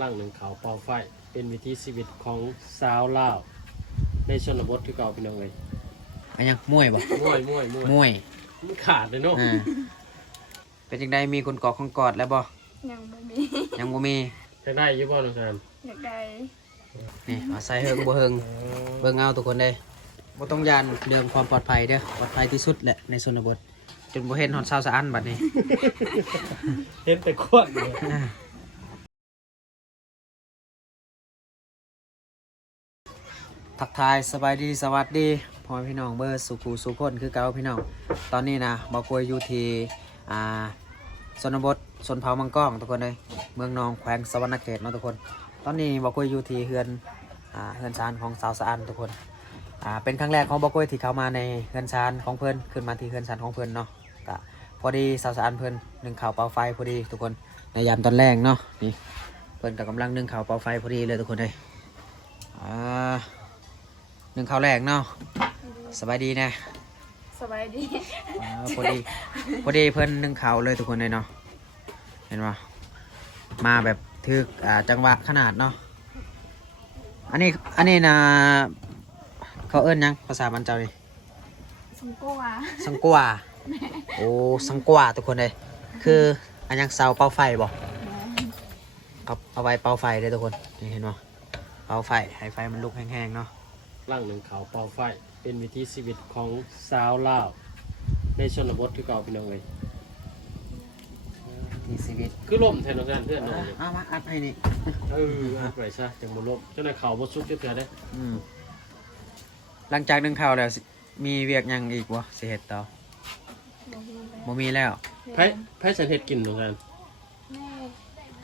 ร่างหนึ่งเขาเป่าไฟเป็นวิถีชีวิตของสาวลาวในชนบทที่เก่าพี่น้องเลย อันยังมวยบ่ ม่วยมวย มันขาดเลยเนาะ อ่าเป็นจังไดมีคนกอดของกอดแล้วบ่ ยังบ่มี ยังบ่มี จะได้อยี่บ่น้องชาน อยากได้ นี่เอาใส่เฮิงบ่เฮิงเบิ่งเอาทุกคนเด้บ่ต้องยานเรื่องความปลอดภัยเด้อปลอดภัยที่สุดแหละในชนบทจนบ่เห็นฮอดชาวสะอันบัดนี้ เห็นแต่ขวดเลย ทักทายสบายดีสวัสดีพ่อพี่น้องเบอร์สุขูสุคนคือเก่าพี่น้องตอนนี้นะบ่กวยอยู่ที่ชนบทชนเผ่ามังกรทุกคนเลยเมืองนองแขวงสะวรรณเขตเนาะทุกคนตอนนี้บ่กวยอยู่ที่เฮือนชานของสาวสะอันทุกคนเป็นครั้งแรกของบ่กวยที่เข้ามาในเฮือนชานของเพิ่นขึ้นมาที่เฮือนชานของเพิ่นเนาะก็พอดีสาวสะอันเพิ่นนึ่งข้าวเปล่าไฟพอดีทุกคนในยามตอนแรกเนาะนี่เพิ่นก็กำลังนึ่งข้าวเปล่าไฟพอดีเลยทุกคนเลยนึ่งข้าวแรกเนาะสบายดีนะ สบายดี พอดีเพิ่นนึ่งข้าวเลยทุกคนเลยเนาะเห็นปะมาแบบทึกจังหวะขนาดเนาะอันนี้นะเขาเอิ้นยังภาษาบ้านเจ้านี่ สมกัว สังกวาโอ้สังกวาทุกคนเลยคืออันยังเสาเป่าไฟบ่เอาไว้เป่าไฟเลยทุกคนนี่เห็นปะเป่าไฟให้ไฟมันลุกแห้งๆเนาะ ร่างหนึ่งเขาเป่าไฟเป็นวิถีชีวิตของสาวลาวในชนบทที่เก่าพี่น้องเลย มีชีวิต คือล่มแทนน้องชานเพื่อนน้องเลย เอามาอัดให้นี่ อัดไว้ซะจังบ่ล่มเจ้านายเขาบ่สุกจะเถื่อได้ หลังจากนึ่งข้าวแล้วมีเวียกหยังอีกวะสิเฮ็ดต่อ บ่มีแล้วบ่มีแล้ว ไผฉันเฮ็ดกินน้องชาน แม่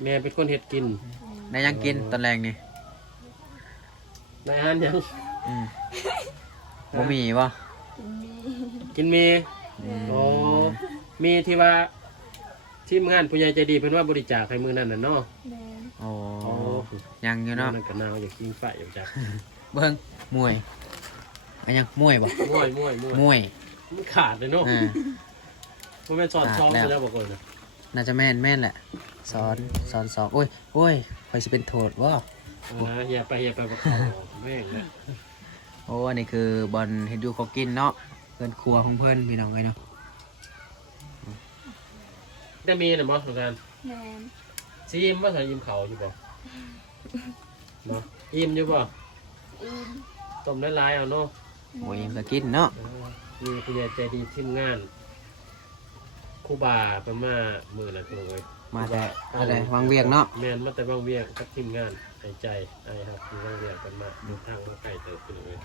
แม่เป็นคนเฮ็ดกิน ได้ยังกินตอนแรกนี่ ในอาหารยัง อืมบ่มีบ่ กินมี กินมีโอ้มีที่ว่าทีมงานผู้ใหญ่ใจดีเพิ่นว่าบริจาคให้มื้อนั้นน่ะเนาะ แม่ โอ้ โอ้ ยังอยู่เนาะ นั่นก็นาวอยากกินไฟอยากจัก เบิ่งมวยอันยังมวยบ่ มวย มวย มันขาดเลยเนาะ อ่า มันเป็นสอนซ้อม ขาดแล้ว ซะแล้วบ่ก่อนนะ น่าจะแม่นแหละสอนสองโอ้ยข่อยสิเป็นโทษบ่ เฮียไปบ่เข้าแม่งนะ โอ้อันนี้คือบอลเฮ็ดอยู่ของกินเนาะเพิ่นครัวของเพิ่นพี่น้องเอ้ยเนาะ ได้มีน่ะบ่สงกรานต์ แม่ สิอิ่มบ่ถ้าอิ่มเขาอยู่บ่เนาะอิ่มอยู่บ่ อิน ต้มหลายๆเอาเนาะ โอ้ยยังก็กินเนาะ มีผู้ใหญ่ใจดีทีมงานครูบาเพิ่นมามื้อนั้นเพิ่นเอ้ย มาแต่ อะไรวางเวียงเนาะ แม่นมาแต่บางเวียงกับทีมงานหายใจไอครับมีบางเวียงกันมาดูทางมาไกลเติบขึ้นเลย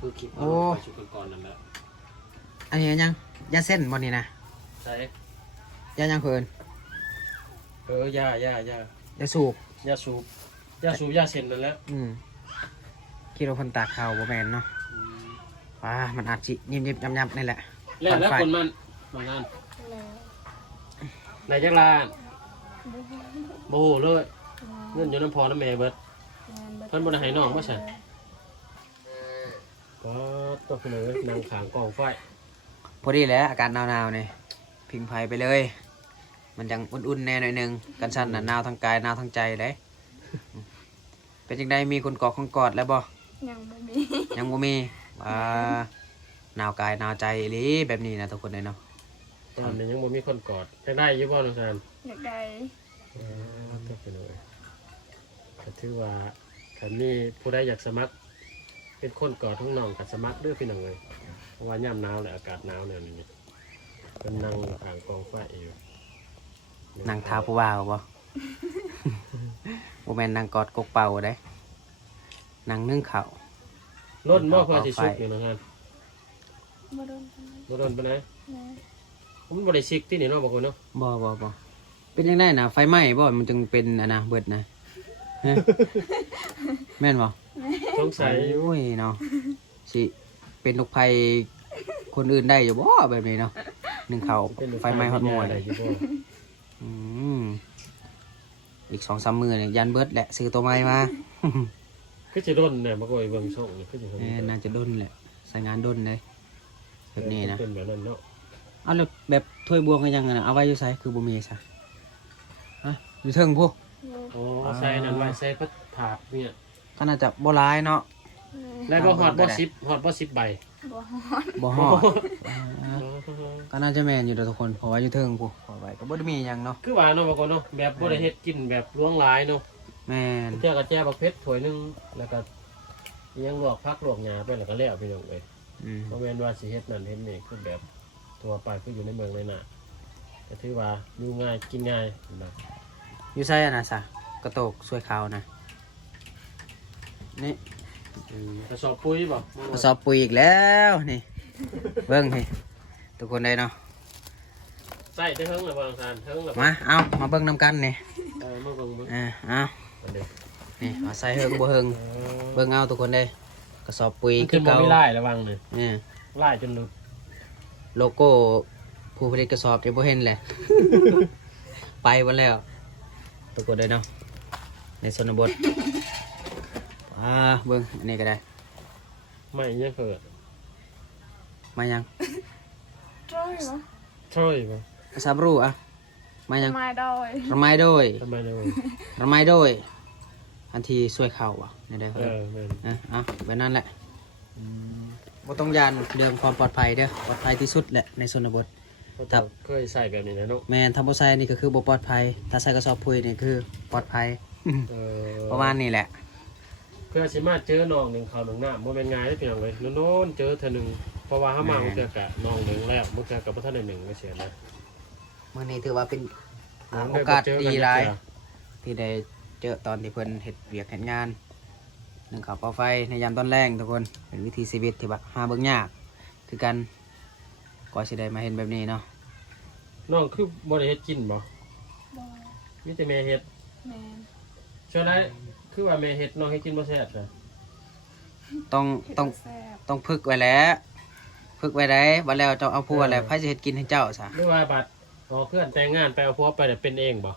คือคลิปเราไปชุกันก่อนนั่นแหละ อันนี้ยังยาเส้นบ่นี่นะ ใช่ ยายังเพิ่น ย่าย าสูบ ยาสูบยาเซ็นนั่นแหละ คิดว่าเพิ่นตากข้าวบ่แม่นเนาะว้ามันอาจสิยิบๆยำๆนี่แหละ แล้วคนมันบางงาน แล้ว ในจักรลาน บ่ โบเลยเงินอยู่น้ำพอน้ำแม่เบิด เพิ่นบ่ได้ให้น้องบ่ใช่ ก็ตกเลยนางขางกองไฟ พอดีแหล้วอากาศหนาวๆนี่พิงไผไปเลย มันยังอุ่นๆแน่หน่อยหนึงกันสั่นน่ะหนาวทั้งกายหนาวทั้งใจเลยเป็นจังไดมีคนกอดของกอดแล้วบ่ ยังบ่มี ยังบ่มีหนาวกายหนาวใจอีหลีแบบนี้นะทุกคนเลยเนาะ ตอนนี้ยังบ่มีคนกอดจะได้อยู่บ่น้องซาน อยากได้ ก็เป็นเลยก็ถือว่าคันนี้ผู้ใดอยากสมัคร เป็นคนกอดทั้งน้องกับสมัครเด้วยพี่น้องเลยเพราะว่าย่ำหนาวและอากาศหนาวเนี่ยนี่เป็นนั่งอ่างกองไฟอยู่ นั่งเท้าผู้บ่าวบ่ บ่แม่นนั่งกอดกกเป่าได้นั่งนึ่งข้าว รถบ่พอสิสุกนี่นะครับ บ่โดนปานใดรถไปไหน แม่ ผมบ่ได้ซิกที่นี่เนาะบอกคนเนาะ บ่เป็นจังไดน่ะไฟไหม้บ่มันจึงเป็นอันน่ะเบิดนะฮะ แม่นบ่ สงสัย โอ้ยเนาะสิเป็นลูกไผ่คนอื่นได้อยู่บ่แบบนี้เนาะนึ่งข้าวไฟไหม้ฮอดหม้อ ได้ เลย อยู่บ่ อืมอีก 2-3 มื้อเนี่ยยันเบิดแหละซื้อตัวใหม่มา คือสิร่นเนี่ยบ่ก็ไอ้เบิ่งช่องนี่คือสิร่น น่าจะด้นแหละใส่งานด้นเลยแบบนี้นะ เป็นแบบนั้นเนาะ เอาแล้วแบบถ้วยบวงกันยังไงนะเอาไว้อยู่ไสคือบ่มีซะฮะอยู่เทิงพวก โอ้ใส่นั่นไว้ใส่พัดถาดเนี่ย ก็น่าจะบ่ร้ายเนาะ แล้วบ่ฮอดบ่10ใบ บ่ฮอด บ่ฮอดก็น่าจะแม่นอยู่เด้อทุกคนเพราะว่าอยู่เทิงผู้ขอไว้ก็บ่ได้มีหยังเนาะ คือว่าเนาะบางคนเนาะแบบบ่ได้เฮ็ดกินแบบล้วงหลายเนาะ แม่น เจ้าก็แจ้บักเพชรถ้วยหนึงแล้วก็อิหยังลวกผักลวกหญ้าไปแล้วก็แล้วพี่น้องเอ้ย อืม บ่แม่นว่าสิเฮ็ดนั่นเฮ็ดนี่คือแบบทั่วไปคืออยู่ในเมืองเลยน่ะก็ถือว่าอยู่ง่ายกินง่ายนะ อยู่ไสอะนะซะกระโตกสวยขาวนะนี่ กระสอบปุ๋ยบ่ กระสอบปุ๋ยอีกแล้วนี่เบิ่งให้ทุกคนได้เนาะ ใส่ได้เฮิงแล้วบ่ต้องทานเฮิงแล้ว มาเอามาเบิ่งนํกันนี่ มาเบิ่ง เอา อันเด้อ นี่เอาใส่เฮิงบ่เฮิงเบิ่งเอาทุกคนได้กระสอบปุ๋ย คื คือ อ บ่ เก่า มีลายระวังนี่ นี่ ลายจนหลุด โลโก้ผู้ผลิตกระสอบจะบ่เห็นแหละ ไปหมดแล้วทุกคนได้เนาะในชนบทเบิ่งอันนี้ก็ได้ ไม่ยังเกิด มายัง จ้อยบ่ ช่วยบ่ สามรูอะมายัง ไม้ดอย ระไม้โดย ทำไมเด้อ ระไม้โดยอันที่ช่วยเข่าอ่ะนี่ได้ แม่น เอาแบบนั้นแหละบ่ต้องยานเรื่องความปลอดภัยเด้อปลอดภัยที่สุดแหละในชนบท ครับเคยใส่แบบนี้นะเนาะ แม่นทำบ่ใส่นี่ก็คือบ่ปลอดภัยถ้าใส่กระสอบปุ๋ยนี่คือปลอดภัย ประมาณนี้แหละ เพื่อสิมาเจอน้องหนึ่งเขาหนึ่งหน้าบ่แม่นง่ายเด้อพี่น้องเอ้ยโน้นๆเจอเทื่อหนึงเพราะว่าเฮามาเมื่อเทื่อกะน้องหนึ่งแล้วเมื่อเทื่อกับบ่ทันได้หนึ่งก็เสียนะ มื้อนี้ถือว่าเป็น น้ง โอ ได้ กาส เจ ดีหลาย เทื่อ ที่ได้เจอตอนที่เพิ่นเฮ็ดเวียกเฮ็ดงานหนึ่งข้าวเปาไฟในยามตอนแรงทุกคนเป็นวิธีชีวิตที่แบบหาเบิ่งยากคือกันก็สิได้มาเห็นแบบนี้เนาะ น้องคือบ่ได้เฮ็ดกินบ่ บ่ มีแต่แม่เฮ็ด แม่น ช่วยได้คือว่าแม่เฮ็ดน้องเฮ็ดกินบ่แซ่บจ้ะ ต้อง เฮ็ด ต้อง แซ่บ ต้องฝึกไว้แหล้วฝึกไว้ได้บัดแล้วเจ้าเอาผัวแล้วไผสิเฮ็ดกินให้เจ้าซะ หรือว่าบัดพอเพื่อนแต่งงานไปเอาผัวไปแต่เป็นเองบ่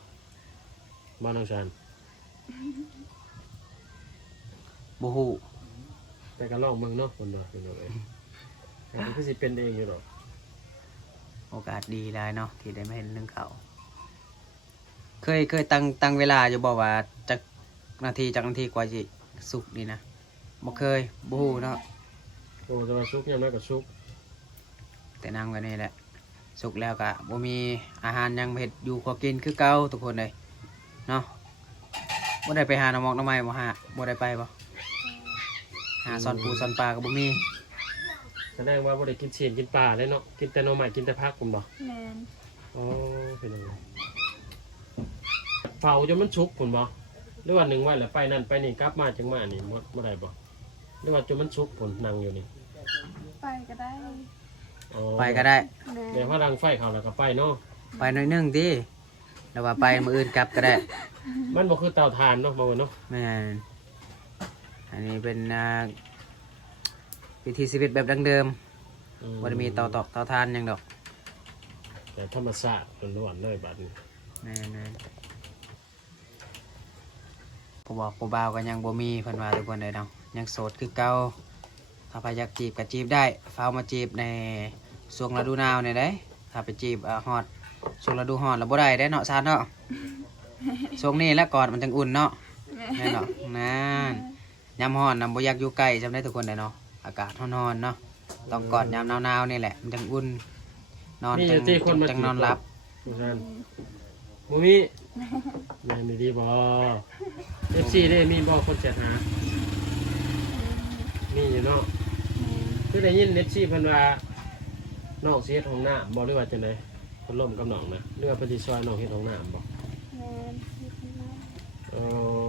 บ่น้องชาน บ่ฮู้ แต่ก็ลองเบิ่งเนาะคนเนาะพี่น้องเอ้ยแต่ก็คือสิเป็นเองอยู่ดอก โอกาสดีหลายเนาะที่ได้มาเห็นหนึ่งเขาวเคยตั้งเวลาอยู่บ่ว่าจักนาทีกว่าสิสุกนี่นะบ่เคยบ่ฮู้เนาะ โอ้จะมาซุกยามนั้นก็ซุก แต่นั่งไว้นี่แหละสุกแล้วก็บ่มีอาหารหยังเฮ็ดอยู่ขอกินคือเก่าทุกคนเลยเนาะบ่ได้ไปหาหน่อหมอกหน่อไม้บ่ได้ไปบ่หาซ่อนปูซ่อนปลาก็บ่มี แสดงว่าบ่ได้กินเสียนกินปลาเลยเนาะกินแต่หน่อไม้กินแต่ผักพุ่นบ่ แม่น อ๋อเป็นยังไงเฝ้าจนมันชุกพุ่นบ่หรือว่าหนึ่งไว้แล้วไปนั่นไปนี่กลับมาจังมานี่บ่ได้บ่หรือว่าจนมันชุกพุ่นนั่งอยู่นี่ ไปก็ได้ อ๋อ ไปก็ได้ แม่ เดี๋ยวพอดังไฟเขาแล้วก็ไปเนาะ ไปหน่อยหนึงติแล้วว่าไปมื้ออื่นกลับก็ได้ มันบ่คือเตาถ่านเนาะบ่ว่าเนาะ แม่นอันนี้เป็นวิธีชีวิตแบบดั้งเดิมบ่ได้มีเตาตอกเตาถ่านหยังดอก แต่ธรรมชาติล้วนๆเลยบัดนี้ แม่นผู้บอกผู้บ่าวก็ยังบ่มีเพิ่นว่าทุกคนเลยเนาะยังโสดคือเก่าถ้าใครอยากจีบก็จีบได้ฟ้าวมาจีบในช่วงฤดูหนาวนี่เด้ถ้าไปจีบฮอดช่วงฤดูร้อนแล้วบ่ได้เด้เนาะซานเนาะช่วงนี้แหละก่อนมันจังอุ่นเนาะ แม่ แม่นเนาะนั่นยามร้อนน่ะบ่อยากอยู่ใกล้จำได้ทุกคนเลยเนาะอากาศร้อนๆเนาะต้องกอดยามหนาวๆนี่แหละมันจังอุ่นนอน นี่ จั อยู่ที่คนมา จังนอนหลับ ทุกท่านบ่มีแม่นดีบ่ FC ได้มีบ่คนแชทหามีอยู่เนาะคือได้ยิน FC เพิ่นว่าน้องสิเฮ็ดห้องน้ำบ่หรือว่าจังได๋เพิ่นล่มกับน้องนะหรือว่าเพิ่นสิซอยน้องเฮ็ดห้องน้ำบ่ แม่นมีคนมา เอ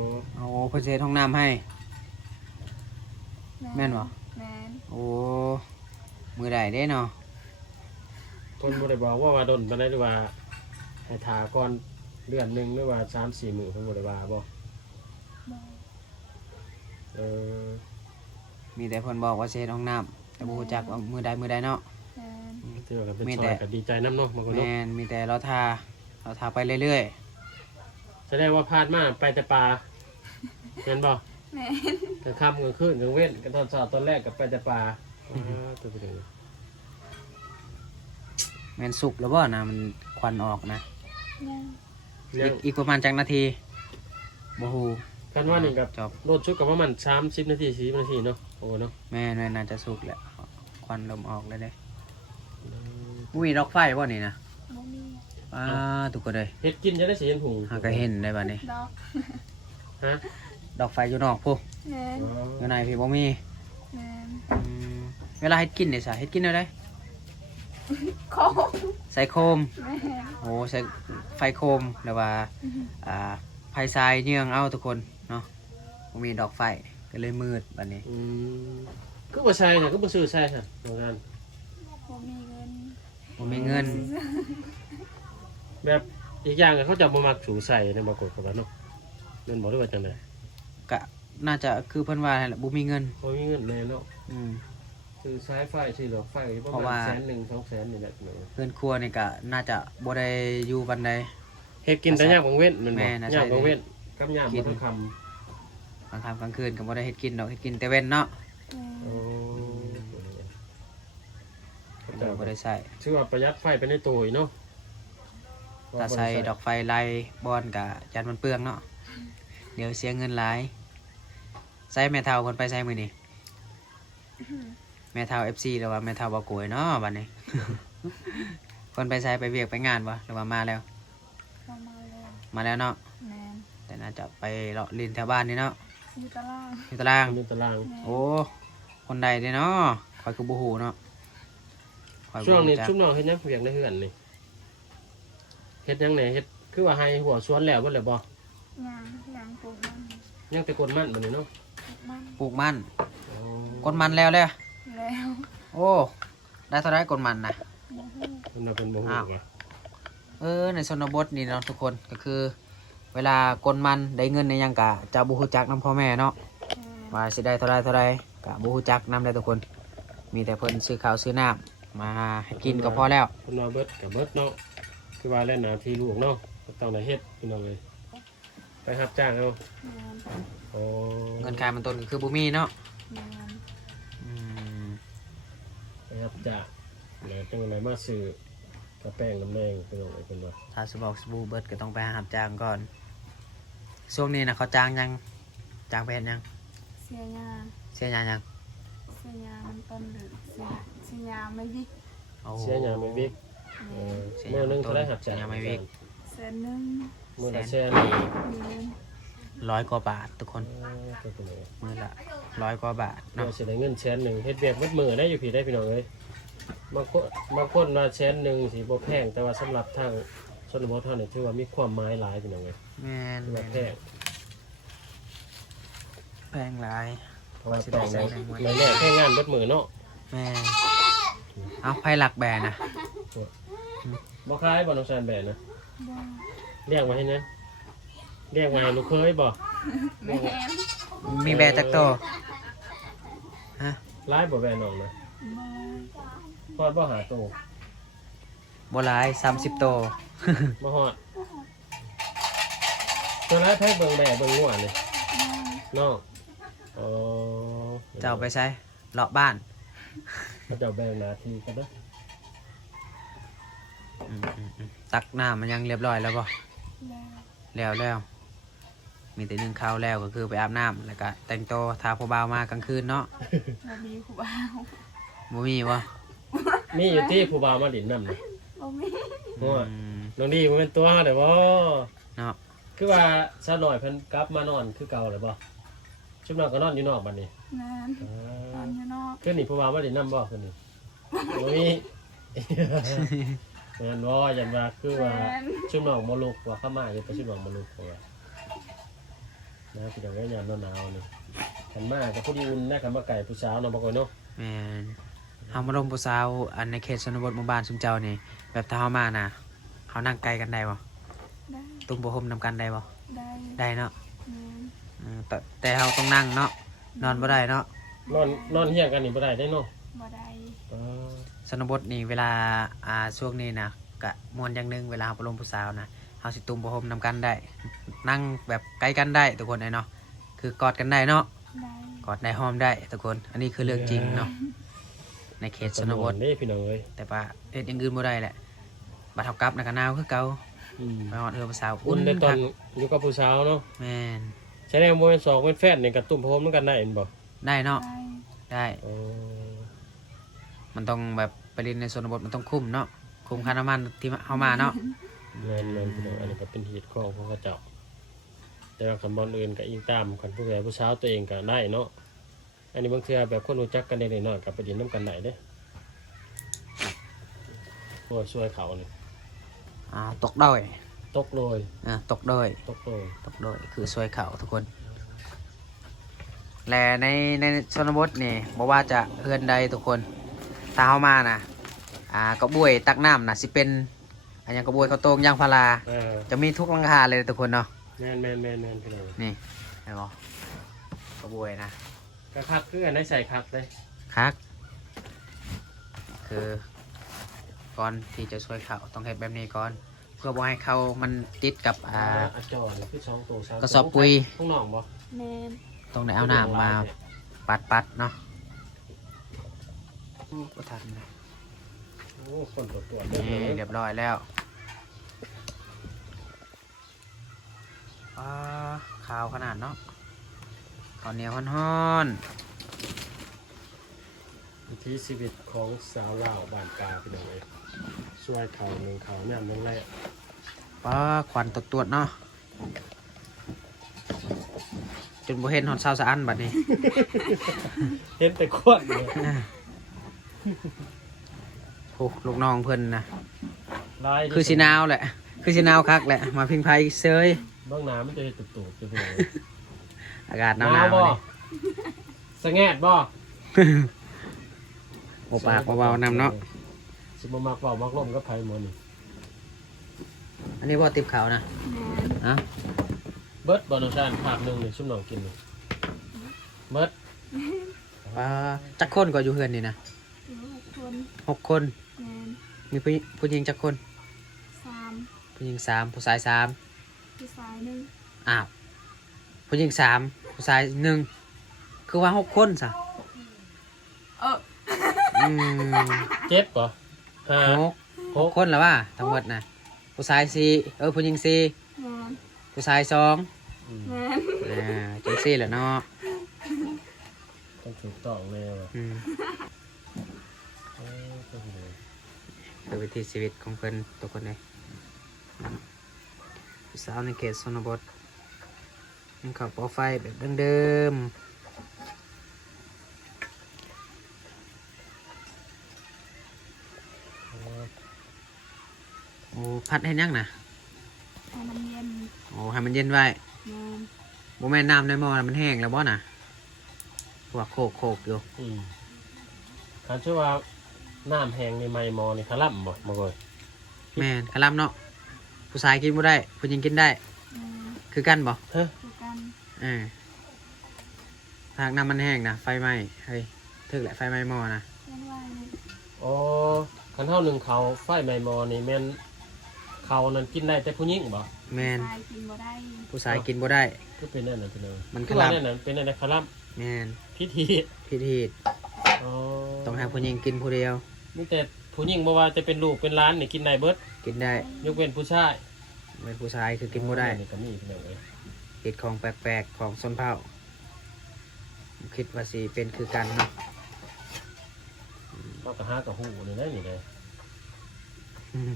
อ โอ้เพิ่นสิเฮ็ดห้องน้ำให้ แม่นบ่ แม่น โอ้มือใดเด้เนาะ คนบ่ได้บอกว่าดนปานใดหรือว่าให้ทาก่อนเดือนหนึงหรือว่า 3-4 มื้อเพิ่นบ่ได้ว่าบ่ บ่ เออ มีแต่เพิ่นบอกว่าสิเฮ็ดห้องน้ำแต่บ่รู้จักว่ามือใดเนาะ แม่น ถือว่าก็เป็น มี ซ แต่ อยก็ดีใจนํเนาะบางคนเนาะ แม่นมีแต่เราทาไปเรื่อย แสดงว่าพลาดมาไปแต่ป่าเห็นบ่ แม่น กลางค่ำกลางคืนกลางเว้นกันตอนเช้าตอนแรกกับไปแต่ป่าตัวไปเลย ๆแม่นสุกแล้วบ่นะมันควันออกนะ ยัง ยัง อีกประมาณจักนาที บ่ฮู้ กันว่านี่กับ จบ โดดชุดกับว่ามัน30นาที40นาทีเนาะโอ้เนาะ แม่นน่าจะสุกแหละควันลมออกเลยเด้มีดอกไฟบ่นี่นะ บ่มี ทุกคนเลย เฮ็ดกินจะได้สิเห็นหุง หาก็เห็นได้บัดนี้ ดอก ฮะ ดอกไฟอยู่นอกพุ แม่น อยู่ในพี่บ่มี แม่น เวลาเฮ็ดกินนี่ซะเฮ็ดกินได้ได โคม ใส่โคม แม่น โอ้ใส่ไฟโคมหรือว่าไฟทรายเยื่องเอาทุกคนเนาะบ่มีดอกไฟก็เลยมืดบัดนี้ คือบ่ใช่น่ะคือบ่ซื้อใช่ซั่นโรงงาน บ่มีเงิน บ่มีเงิน แบบอีกอย่างก็เขาจะบ่มักสูใส่ในบ่กดกับว่าเนาะเงินบ่ได้ว่าจังได๋ ก็น่าจะคือเพิ่นว่านั่นแหละบ่มีเงิน บ่มีเงินแน่เนาะ อืม ซื้อสายไฟซื้อหลอดไฟก็ประ เพราะ มา ว่า ณ100,000 200,000นี่แหละเนาะ เพื่อนครัวนี่ก็น่าจะบ่ได้อยู่บันได เฮ็ดกินแต่ยามกลางเว้นแม่น แม่ บ่ น่า ยาม ใช่ กลางเว้นกับยาม กิ บ่ น ต้องคำ กลางค่ำกลางคืนก็บ่ได้เฮ็ดกินดอกเฮ็ดกินแต่เว้นเนาะ โอ้ บ่ได้ใช้ ชื่อว่าประหยัดไฟไปในตัวอีกเนาะ ถ้าใส่ดอกไฟไล่บอนก็จันมันเปลืองเนาะเดี๋ยวเสียเงินหลายใส่แม่เฒ่าเพิ่นไปใส่มื้อนี้แม่เฒ่า FC หรือว่าแม่เฒ่าบ่โกยเนาะบัดนี้ เพิ่นไปใส่ไปเวียกไปงานบ่หรือว่ามาแล้ว ประมาณแล้ว มาแล้วเนาะ แม่น แต่น่าจะไปเลาะลินแถวบ้านนี่เนาะ อยู่ตาราง อยู่ตาราง มีตาราง โอ้คนใดเด้เนาะข่อยก็บ่ฮู้เนาะข่อยบ่ ช่วงนี้ รู้จัก ชุมน้องเฮ็ดหยังเวียกในเฮือนนี่เฮ็ดหยังแหน่เฮ็ดคือว่าให้หัวสวนแล้วเบิดแล้วบ่ ย่างปลูกมัน ยังแต่กดมันบัดนี้เนาะ ปลูกมัน ปลูกมันกดมันแล้วเด้อ แล้ว โอ้ได้เท่าไรกดมันนะ มันน่ะเป็นบ่ฮู้ว่า ในชนบทนี่เนาะทุกคนก็คือ เวลากดมันได้เงินในหยังกะจะบูฮูจักนำพ่อแม่เนาะว่าสิได้เท่าไรกะบูฮูจักนำได้ทุกคน มีแต่เพิ่นซื้อข้าวซื้อน้ำมาให้กินก็พอแล้ว เพิ่นว่าเบิดก็เบิดเนาะคือว่าแล่นหน้าที่ลูกเนาะก็ต้องได้เฮ็ดพี่น้องเอ้ยไปรับจ้างเอา แม่น โอ้ เงินกายมันต้นก็คือบุมีเนาะ แม่น อืม ไปรับจ้างแล้วจังไดมาซื้อกระแป้งน้ำแดงพี่น้องเอ้ยเพิ่นว่า ถ้าสบอกสบู่เบิดก็ต้องไปหาจ้างก่อนช่วงนี้นะเขาจ้างยังจ้างไปเฮ็ดยัง เสียยา เสียยัง เสียยามันต้นหรือเสียยาไม่วิก โอ้ เสียหยังไม่วิก แม่น มื้อหนึงเท่าไหร่รับจ้าง เสียหยังไม่วิก แสนหนึง มื้อละแสน แม่น 100 กว่าบาททุกคน ก็เป็นไง มื้อละ100 กว่าบาท เรา เนาะ สิได้เงินแสนหนึ่งเฮ็ดเวียกมัดมือได้อยู่พี่ได้พี่น้องเอ้ยบางคนว่าแสนหนึ่งสิบ่แพงแต่ว่าสำหรับทางชนบทเฮานี่ถือว่ามีความหมายหลายพี่น้องเอ้ย แม่น ถือว่าแพง แพงหลาย เพราะว่าต้องในแรกแค่งานมัดมือเนาะ แม่เอาไพ่หลักแบนนะ บ่คล้ายบ่น้องแซนแบนนะ บ่ เรียกมาให้นะเรียกมาให้ลูกเคยบ่ แม่น มีแบนจักโตฮะ หลายบ่แบนน้องนะ บ่ ฮอดบ่หาโต โบหลาย30 โต บ่ฮอดตัวหลายไผเบิ่งแบเบิ่งงัวนี่เนาะอ๋อ จะเอาไปใช้เลาะบ้าน เขาจะแบ่งหน้าที่กันเด้อ ตักน้ำมันยังเรียบร้อยแล้วบ่ แล้ว แล้วมีแต่นึ่งข้าวแล้วก็คือไปอาบน้ำแล้วก็แต่งตัวทาผู้บ่าวมากลางคืนเนาะ บ่มีครูบา บ่มีวะ มีอยู่ที่ผู้บ่าวมาดินน้ำนี่ บ่มี งัวน้องดีมันเป็นตัวเด้อบ่ เนาะ คือว่าซะหน่อยเพิ่นกลับมานอนคือเก่าเลยบ่ชุบนอนก็นอนอยู่นอกบัดนี้ แม่นตอนอยู่นอก คืนนี้ผู้บ่าวมาดินน้ำบ่คืนนี้บ่มีแม่นบ่ยันว่าคือว่า แม่น ชุบนอกบ่ลุกว่าเข้ามาอยู่แต่ชุบนอกบ่ลุกว่านะพี่น้องเอ้ยยามหนาวๆนี่คันมาก็ผู้ดีอุ่นนะคันมาไก่ผู้สาวเนาะบ่ก่อยเนาะ แม่นเฮามาลมผู้สาวอันในเขตชนบทหมู่บ้านซุมเจ้านี่แบบถ้าเฮามาน่ะเฮานั่งไกลกันได้บ่ ได้ ตุ้มบ่ห่มนำกันได้บ่ ได้ ได้เนาะ แม่น แต่เฮาต้องนั่งเนาะนอนบ่ได้เนาะ นอนเฮียงกันนี่บ่ได้ได้เนาะ บ่ได้ ชนบทนี่เวลาช่วงนี้นะกะมวนอย่างหนึงเวลาเฮาไปลมผู้สาวนะเฮาสิตุ้มบ่ห่มนำกันได้ นั่งแบบใกล้กันได้ทุกคนเนาะคือกอดกันได้เนาะ ได้ กอดได้หอมได้ทุกคน อันนี้คือเรื่องจริงเนาะในเขตชนบท นี่พี่น้องเอ้ย แต่ว่าเฮ็ดอย่างอื่นบ่ได้แหละบัดเฮากลับน่ะก็หนาวคือเก่า ไปฮอดเฮือนผู้สาว อุ่นในตอน คัก อยู่กับผู้สาวเนาะ แม่น ใช้แนวโมเมนต์2เป็นแฟนนี่กับตุ่มพรมนำกันได้เห็นบ่ ได้เนาะ ได้ ได้ อ๋อ มันต้องแบบไปเรียนในชนบทมันต้องคุ้มเนาะคุ้มค่าน้ำมันที่เฮามาเนาะ แม่นๆพี่น้องอันนี้ก็เป็นเหตุของพระเจ้าแต่ว่าคันบ่อนอื่นก็อิงตามคันผู้ใหญ่ผู้สาวตัวเองก็ได้เนาะอันนี้บางเทื่อแบบคนรู้จักกันได้น้อยๆก็ไปเรียนนํกันได้เด้โอ้ยช่วยเขานี่ ตกด้อย ตกเลย ตกด้อย ตกเลย ตกด้อยคือช่วยเขาทุกคน และในชนบทนี่บอกว่าจะเฮือนใดทุกคนถ้าเฮามานะกระบวยตักน้ำนะสิเป็นอันยังกระบวยข้าวต้มย่างพาราจะมีทุกหลังคาเลยทุกคนเนาะ แม่นพี่น้อง นี่เห็นบ่กระบวยนะ ก็คักคืออันได้ใส่คักเลย ครับคือก่อนที่จะช่วยเขาต้องเฮ็ดแบบนี้ก่อน เพื่อบ่ให้เขามันติดกับ อาจารย์คือ2ตัว3 กระสอบปุ๋ย ข้างนอกบ่ แมน ต้องได้เอาน้ำมาปัดเนาะก็ทันนะ โอ้คนตัว นี่เรียบร้อยแล้วขาวขนาดเนาะข้าวเหนียวฮ้อน วิถีชีวิตของสาวลาวบ้านกาพี่น้องเอ้ยช่วยเขาหนึ่งเขาเนี่ยมันแรก ควันตรวจเนาะจนบ่เห็นฮอดเช้าสะอันบัดนี้ เห็นแต่ควันเลย โอ้ลูกน้องเพิ่นนะ ลาย คือสิหนาวแหละ คือสิหนาวคักแหละ มาพิงไพเซย เบื้องหน้ามันจะเห็นตุ่มๆจะเป็นยังไง อากาศหนาวๆ บ่ นี่ สะแงดบ่ โอปากเบาๆนำเนาะ สิบ่มักเว้ามักล่มกับไผหมดนี่ อันนี้บ่ติบขาวนะ แมน ฮะ เบิดบ่น้ำชาภาคหนึงนี่ซุ่มน้องกินนี่เบิด จักคนก็อยู่เฮือนนี่นะ อยู่6 คน 6 คน แมน มีผู้หญิงจักคน 3 ผู้หญิง3ผู้ชาย3 ผู้ชาย1 อ้าวผู้หญิง3ผู้ชาย1คือว่า6 คนซะ อืม เจ็บบ่ห้า 6คนแล้วว่าทั้งหมดนะผู้ชาย4ผู้หญิง4 แมน ผู้ชาย2 แมน จังซี่แหละเนาะ ต้องถูกต้องแน่ว่ะ อืม เอ้ยก็คือ คือวิถีชีวิตของเพิ่นทุกคนเลยผู้สาวในเขตชนบทมันขับปอไฟแบบเดิมๆโอ้พัดให้นั่งนะ ให้มันเย็น โอ้ให้มันเย็นไว้ แมน บ่แม่นน้ำในหม้อน่ะมันแห้งแล้วบ่น่ะพวกโคกอยู่ คันชื่อว่าน้ำแห้งในไมมอนี่คลั่มบ่มาก่อย แม่นคลำเนาะผู้ชายกินบ่ได้ผู้หญิงกินได้ แมน คือกันบ่ เฮ้ย คือกัน ถ้าน้ำมันแห้งนะไฟไหม้เฮ้ยถึกแหละไฟไหม้หม้อนะ เช่นว่า อ๋อคันเท่าหนึ่งเขาไฟไมมอนี่แม่นเขานั้นกินได้แต่ผู้หญิงบ่ แม่น ชายกินบ่ได้ ผู้ชายกินบ่ได้ คือเป็นนั่นน่ะเป็นเลย มัน คือ คลั่ ว่าม นั่นน่ะเป็นนั่นน่ะคลั่ม แม่น พิธี พิธี อ๋อ ต้องให้ผู้หญิงกินผู้เดียว มีแต่ผู้หญิงบ่ว่าจะเป็นลูกเป็นหล้านนี่กินได้เบิด กินได้ ยกเว้นผู้ชาย เป็นผู้ชายคือกินบ่ได้ นี่ก็มีพี่น้องเอ้ย กินของแปลกๆของชนเผ่าคิดว่าสิเป็นคือกันเนาะ เราก็หากับหูนี่ได้นี่เลย อืม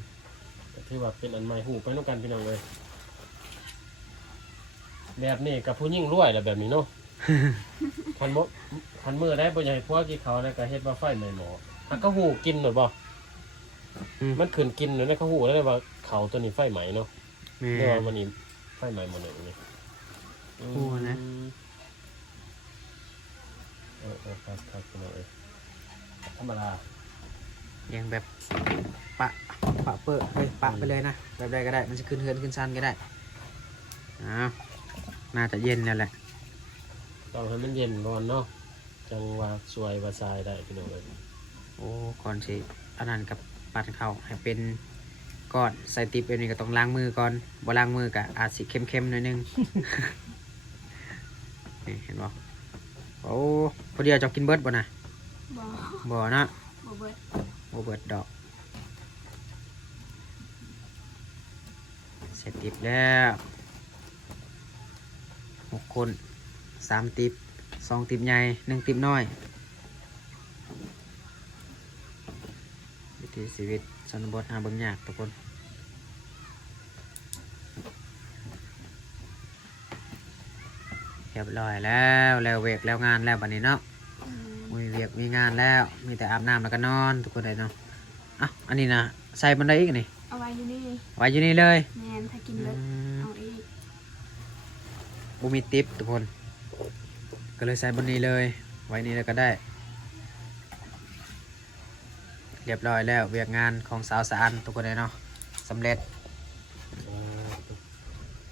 ก็ถือว่าเป็นอันใหม่หูไปนำกันพี่น้องเอ้ยแบบนี้กับผู้หญิงรวยแหละแบบนี้เนาะ คันมือได้บ่อยากให้พวกกี่เขาแล้วก็เฮ็ดว่าไฟไหม้หมอหักก็หูกินหน่อยบ่ มันขึ้นกินหน่อยนะเขาหูแล้วได้ว่าเขาตัวนี้ไฟไหม้เนาะ แม่ เรียกว่ามันนี่ไฟไหม้หมดเลยนี่ หูนะ ครับพี่น้องเอ้ยธรรมดา ยังแบบปะเปิดเฮ้ยปะไปเลยนะแบบใดก็ได้มันจะขึ้นเฮือนขึ้นซันก็ได้อ้าวน่าจะเย็นแล้วแหละ ต้องให้มันเย็นก่อนเนาะจังว่าสวยว่าทรายได้พี่น้องเอ้ย โอ้ก่อนสิอันนั้นกับปั่นเข้าให้เป็นก้อนใส่ติ๊บแบบนี้ก็ต้องล้างมือก่อนบ่ล้างมือก็อาจสิเข้มๆหน่อยนึง นี่เห็นบ่โอ้พอดีจะกินเบิดบ่นะ บ่ บ่นะ บ่เบิด บ่เบิดดอก ส่ติบแล้ว6 คน3 ติบ2 ติบใหญ่1 ติบน้อยวิถีชีวิตชนบทหาเบิ่งยากทุกคนเรียบร้อยแล้วเวกแล้วงานแล้วบัดนี้เนาะมีเวียกมีงานแล้วมีแต่อาบน้ำแล้วก็นอนทุกคนเลยเนาะอ่ะอันนี้นะใส่บันไดอีกนี่ เอาไว้อยู่นี่ ไว้อยู่นี่เลย แมนถ้ากินเลิกเอาอีก บูมีติปทุกคนก็เลยใส่บนนี้เลยไว้นี่แล้วก็ได้เรียบร้อยแล้วเวียกงานของสาวสะอันทุกคนเลยเนาะสำเร็จ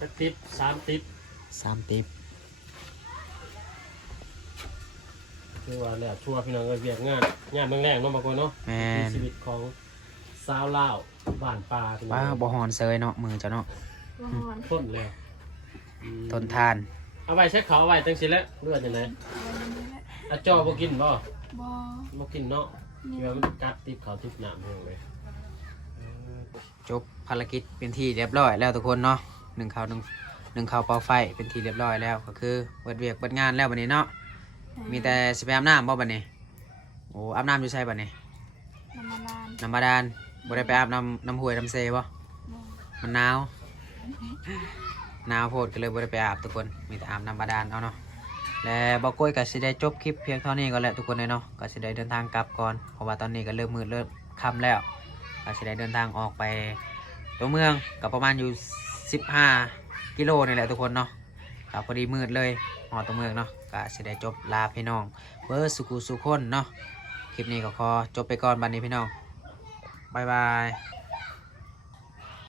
สักติบ3 ติบ 3 ติป คือว่าแล้วชั่วพี่น้องเอ้ยเวียกงานเมืองแรงเนาะบางคนเนาะ แม่ มี น ชีวิตของสาวลาวบ้านป่าพี่น้อง ว้า เอ้ย บ่หอนเซยเนาะมือเจ้าเนาะ บ่ฮอน ต้นเลยอืม ทนทาน เอาไว้ใช้เขาเอาไว้จังสิแล้วเลือดจังได๋ เอาไว้อยู่นี่แหละ อาจอบ่กินบ่ บ่ บ่กินเนาะ นี่ เดี๋ยวมันกัดติดเขาติดน้ำเองเลย จบภารกิจเป็นที่เรียบร้อยแล้วทุกคนเนาะหนึ่งข่าวเป่าไฟเป็นที่เรียบร้อยแล้วก็คือเปิดเวียกเปิดงานแล้วบัดนี้เนาะมีแต่สิไปอาบน้ำบ่บัดนี้โอ้อาบน้ำอยู่ใช่บัดนี้ น้ำมันลาน น้ำบาดาลบ่ได้ไปอาบน้ำห้วยน้ำเซบ่ บ่ มันหนาว หนาวโพดก็เลยบ่ได้ไปอาบทุกคน มีแต่อาบน้ำบาดาลเอาเนาะ และบอกกล้วยก็สิได้จบคลิปเพียงเท่านี้ก็แล้วทุกคนเลยเนาะ ก็สิได้เดินทางกลับก่อน เพราะว่าตอนนี้ก็เริ่มมืดเริ่มค่ำแล้ว ก็สิได้เดินทางออกไปตัวเมืองก็ประมาณอยู่15 กิโลนี่แหละทุกคนเนาะก็พอดีมืดเลยหอตัวเมืองเนาะ ก็สิได้จบลาพี่น้องเบอร์สุขุสุขคนเนาะ คลิปนี้ก็ขอจบไปก่อนบัดนี้พี่น้อง บ๊ายบาย